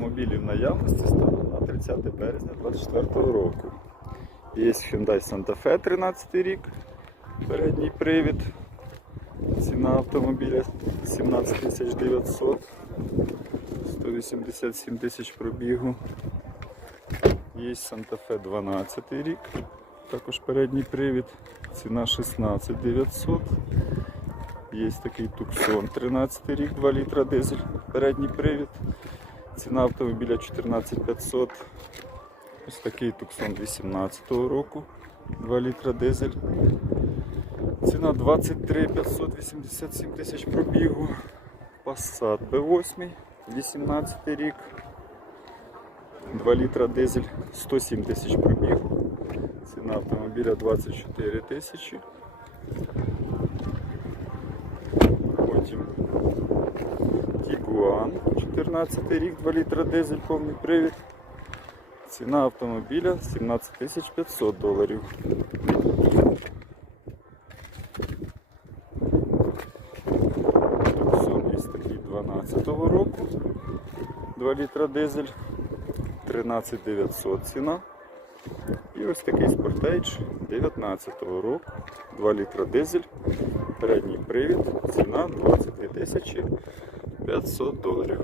автомобілів наявності станом на 30 березня 2024 року. Є Hyundai Santa Fe 13 рік, передній привід. Ціна автомобіля 17 900, 187 тисяч пробігу. Є Santa Fe 12 рік, також передній привід, ціна 16 900. Є такий Tucson 13 рік, 2 літра дизель, передній привід. Ціна автомобіля 14 500. Ось такий Tucson 18 року, 2 літра дизель. Ціна 23 587 тисяч пробігу. Passat B8, 18 рік. 2 літра дизель, 107 тисяч пробігу. Ціна автомобіля 24 тисячі. 14 рік, 2 літра дизель, повний привід. Ціна автомобіля 17 500 доларів. Tucson є такий 12-го року. 2 літра дизель, 13 900 ціна. І ось такий Sportage 19-го року, 2 літра дизель, передній привід, ціна 22 500 доларів.